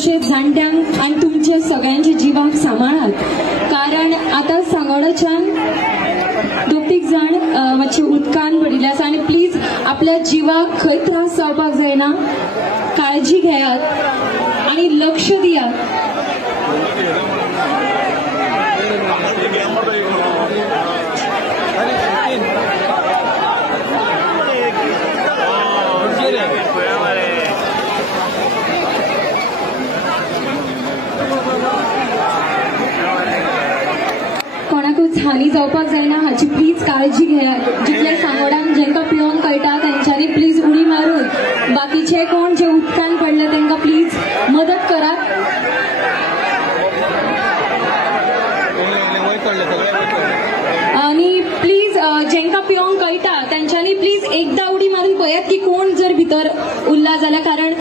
तशेंच जाणट्यांक आनी तुमचे सगळ्यांचे जिवाक सांबाळात, कारण आतां सांगोडाच्यान 2-3 जाण मातशे उदकान पडिल्ले आसा आनी प्लीज आपल्या जिवाक खंय त्रास जावपाक जायना, काळजी घेयात आनी लक्ष दियात. कोणाकूच हानी जावपाक जायना हाची प्लीज काळजी घेयात. जितले सांगोडान जेंका पिवंक कळटा तेंच्यांनी प्लीज उडी मारून बाकीचे कोण जे उदकान पडले तेंका प्लीज मदत करात. आणि प्लीज जेंका पिवंक कळटा तेंच्यांनी प्लीज एकदा उडी मारून पळयात की कोण जर भितर उरला जाल्यार, कारण